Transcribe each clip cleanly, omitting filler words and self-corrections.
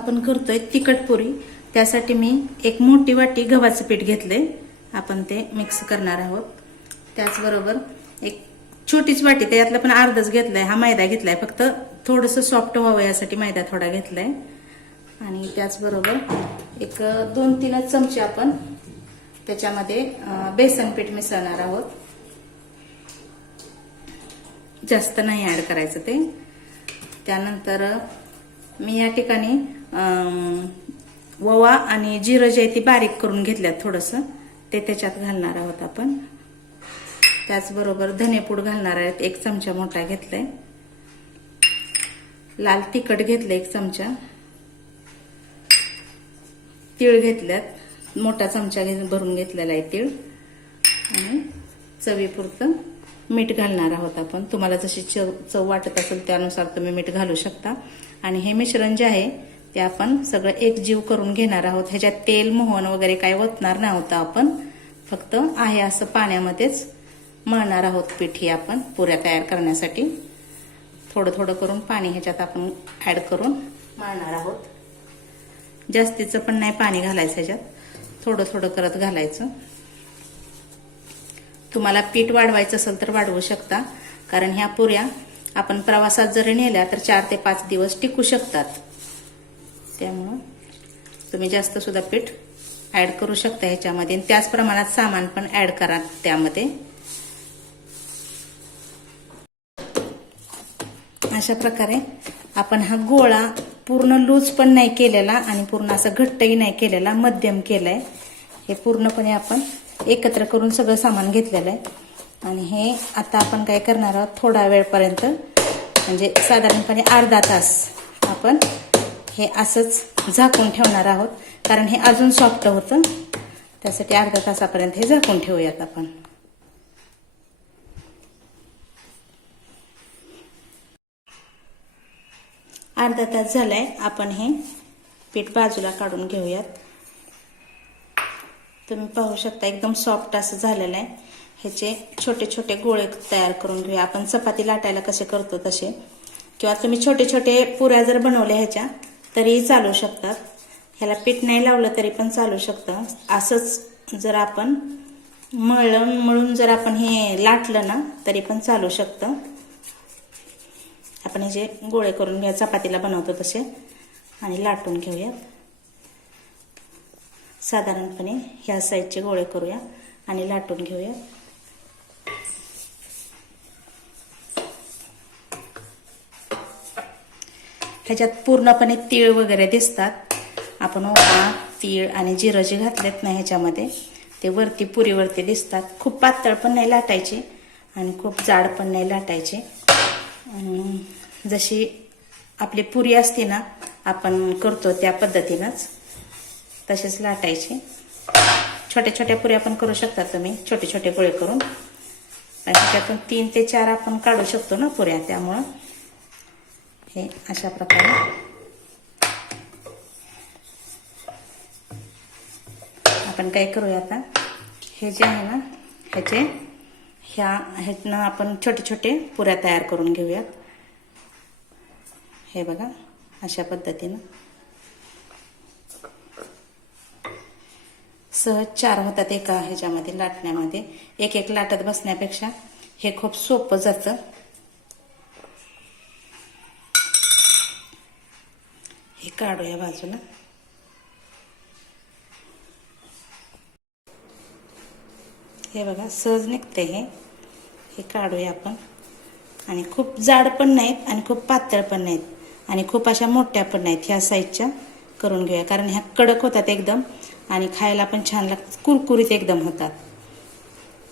आपण करतोय तिखट पुरी। त्यासाठी मी एक मोठी वाटी गव्हाचं पीठ घेतलंय, आपण ते मिक्स करणार आहोत। त्याचबरोबर एक छोटीच वाटी, त्यातला पण अर्धच घेतलाय, हा मैदा घेतलाय, फक्त थोडंसं सॉफ्ट व्हावं यासाठी मैदा थोडा घेतलाय। आणि त्याचबरोबर एक 2-3 चमचे आपण त्याच्यामध्ये बेसन पीठ मिसळणार आहोत, जास्त नाही ऍड करायचं ते। त्यानंतर मी या ठिकाणी ओवा आणि जिरं जे आहे ती बारीक करून घेतल्यात, थोडंसं ते त्याच्यात घालणार आहोत आपण। त्याचबरोबर धनेपूड घालणार आहेत, 1 चमचा मोठा घेतलाय। लाल तिखट घेतलं 1 चमचा, तीळ घेतल्यात, मोठा चमचा भरून घेतलेला आहे तीळ। आणि चवीपुरतं मीठ घालणार आहोत आपण, तुम्हाला जशी चव वाटत असेल त्यानुसार तुम्ही मीठ घालू शकता। आणि हे मिश्रण जे आहे ते आपण सगळं एकजीव करून घेणार आहोत। ह्याच्यात तेल मोहन वगैरे काही ओतणार नव्हतं आपण, फक्त आहे असं पाण्यामध्येच मळणार आहोत पीठ। हे आपण पुऱ्या तयार करण्यासाठी थोडं थोडं करून पाणी ह्याच्यात आपण ऍड करून मळणार आहोत। जास्तीचं पण नाही पाणी घालायचं, ह्याच्यात थोडं थोडं करत घालायचं। तुम्हाला पीठ वाढवायचं असेल तर वाढवू शकता, कारण ह्या पुऱ्या आपण प्रवासात जरी नेल्या तर 4 ते 5 दिवस टिकू शकतात। त्यामुळे तुम्ही जास्त सुद्धा पीठ ऍड करू शकता ह्याच्यामध्ये, आणि त्याच प्रमाणात सामान पण ऍड करा त्यामध्ये। अशा प्रकारे आपण हा गोळा पूर्ण लूज पण नाही केलेला आणि पूर्ण असं घट्टही नाही केलेला, मध्यम केलाय। हे पूर्णपणे आपण एकत्र करून सगळं सामान घेतलेलं आहे। आणि हे आता आपण काय करणार आहोत, थोडा वेळपर्यंत म्हणजे साधारणपणे अर्धा तास आपण हे असंच झाकून ठेवणार आहोत, कारण हे अजून सॉफ्ट होतं। त्यासाठी अर्धा तासापर्यंत हे झाकून ठेवूयात आपण। अर्धा तास झालाय, आपण हे पीठ बाजूला काढून घेऊयात। तुम्ही पाहू शकता एकदम सॉफ्ट असं झालेलं आहे। ह्याचे छोटे छोटे गोळे तयार करून घेऊया आपण, चपाती लाटायला कसे करतो तसे, किंवा तुम्ही छोटे छोटे पुऱ्या जर बनवल्या ह्याच्या तरीही चालू शकतात। ह्याला पीठ नाही लावलं तरी पण चालू शकतं। असंच जर आपण मळून जर आपण हे लाटलं ना तरी पण चालू शकतं। आपण ह्याचे गोळे करून घ्या, चपातीला बनवतो तसे, आणि लाटून घेऊया। साधारणपणे ह्या साईजचे गोळे करूया आणि लाटून घेऊया। ह्याच्यात पूर्णपणे तीळ वगैरे दिसतात। आपण ओवा, तीळ आणि जिरं जे घातलेत ना ह्याच्यामध्ये, ते वरती पुरीवरती दिसतात। खूप पातळ पण नाही लाटायचे आणि खूप जाड पण नाही लाटायचे। जशी आपली पुरी असते ना आपण करतो त्या पद्धतीनंच तसेच लाटायचे। छोट्या छोट्या पुऱ्या पण करू शकता तुम्ही, छोटे छोटे गोळे करून। त्याच्यातून 3 ते 4 आपण काढू शकतो ना पुऱ्या, त्यामुळं हे अशा प्रकारे आपण काय करूया आता, हे जे आहे ना ह्यातनं आपण छोटे छोटे पुऱ्या तयार करून घेऊयात। हे बघा अशा पद्धतीनं सहज 4 होतात एका ह्याच्यामध्ये लाटण्यामध्ये। एक एक लाटत बसण्यापेक्षा हे खूप सोपं जातं। हे काढूया बाजूला। हे बघा सहज निघते हे काढूया आपण। आणि खूप जाड पण नाहीत आणि खूप पातळ पण नाहीत आणि खूप अशा मोठ्या पण नाहीत, ह्या साईजच्या करून घेऊया, कारण ह्या कडक होतात एकदम आणि खायला पण छान लागतात, कुरकुरीत एकदम होतात।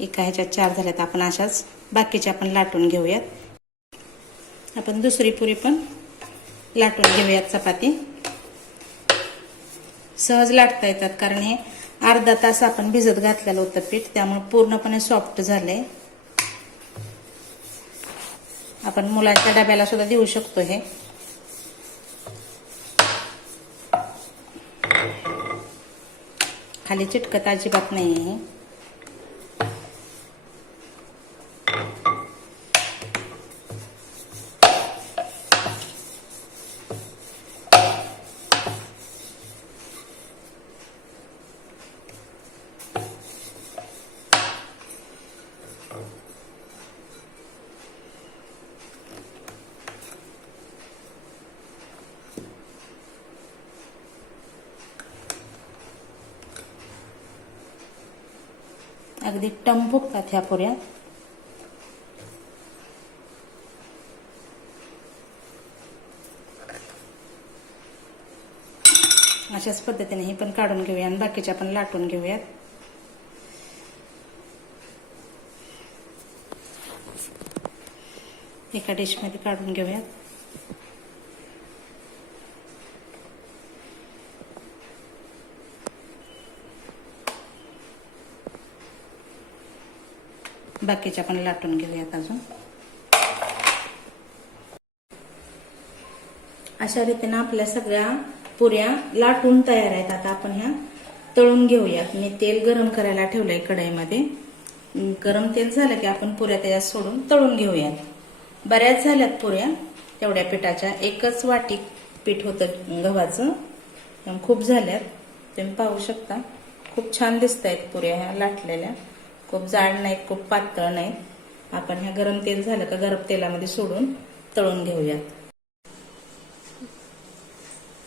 एका ह्याच्यात 4 झाल्यात, आपण अशाच बाकीच्या पण लाटून घेऊयात। आपण दुसरी पुरी पण लाटून घेऊयात चपाती। सहज लाटता येतात, कारण हे अर्धा तास आपण भिजत घातलेलं होतं पीठ, त्यामुळे पूर्णपणे सॉफ्ट झालंय। आपण मुलांच्या डब्याला सुद्धा देऊ शकतो हे। खाली चिटकत अजिबात नाहीये हे। अगदी टम फुगतात ह्या पुऱ्या. अशाच पद्धतीने हे पण काढून घेऊया आणि बाकीच्या पण लाटून घेऊयात. एका डिशमध्ये काढून घेऊयात. बाकीच्या पण लाटून घेऊयात अजून. अशा रीतीने आपल्या सगळ्या पुऱ्या लाटून तयार आहेत. आता आपण ह्या तळून घेऊयात. मी तेल गरम करायला ठेवलंय कढईमध्ये. गरम तेल झालं की आपण पुऱ्या त्याच्यात सोडून तळून घेऊयात. बऱ्याच झाल्यात पुऱ्या तेवढ्या पिठाच्या. एकच वाटी पीठ होतं गव्हाचं. खूप झाल्यात. तुम्ही पाहू शकता. खूप छान दिसत आहेत पुऱ्या ह्या लाटलेल्या. खूप जाड नाहीत, खूप पातळ नाहीत. आपण ह्या गरम तेल झालं का गरम तेलामध्ये सोडून तळून घेऊयात.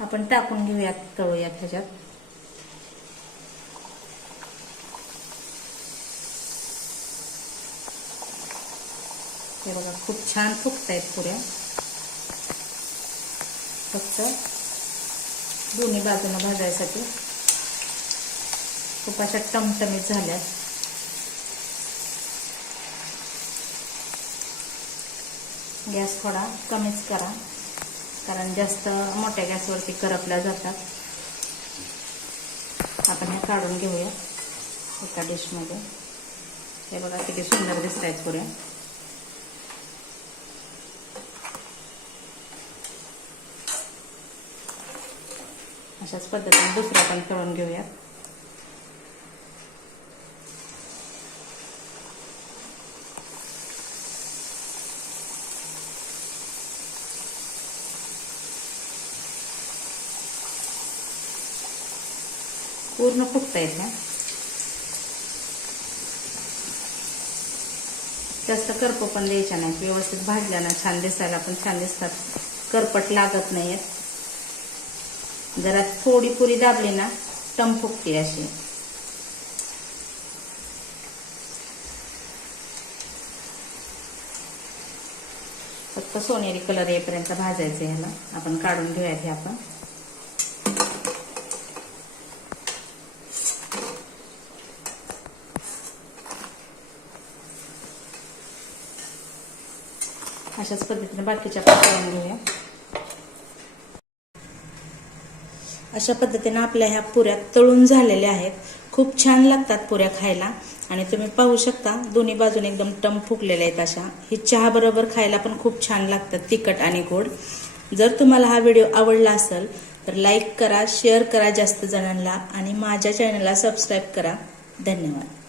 आपण टाकून घेऊयात, तळूयात ह्याच्यात. हे बघा खूप छान फुगतायत पुऱ्या. फक्त दोन्ही बाजूने भाजायसाठी. खूप अशा टमटमीत झाल्या. गॅस थोडा कमीच करा, कारण जास्त मोठ्या गॅसवरती करपल्या जातात. आपण ह्या काढून घेऊया एका डिशमध्ये. हे बघा किती सुंदर दिसत आहेत पुऱ्या. अशाच पद्धतीने दुसऱ्या पण तळून घेऊयात. पूर्ण फुगतायत ह्या. जास्त करपू पण द्यायच्या नाहीत. व्यवस्थित भाजल्या ना छान दिसायला पण छान दिसतात. करपट लागत नाहीत. जरा थोडी पुरी दाबली ना टम फुगते अशी. फक्त सोनेरी कलर येईपर्यंत भाजायचं ह्याला. आपण काढून घेऊयात हे आपण. अशाच पद्धतीने बाकीच्या पण तळून घेऊया. अशा पद्धतीने आपल्या ह्या पुऱ्या तळून झालेल्या आहेत. खूप छान लागतात पुऱ्या खायला. आणि तुम्ही पाहू शकता दोन्ही बाजूने एकदम टम फुगलेल्या आहेत अशा. ही चहा बरोबर खायला पण खूप छान लागतात, तिखट आणि गोड. जर तुम्हाला हा व्हिडिओ आवडला असेल तर लाईक करा, शेअर करा जास्त जणांना आणि माझ्या चॅनलला सबस्क्राईब करा. धन्यवाद.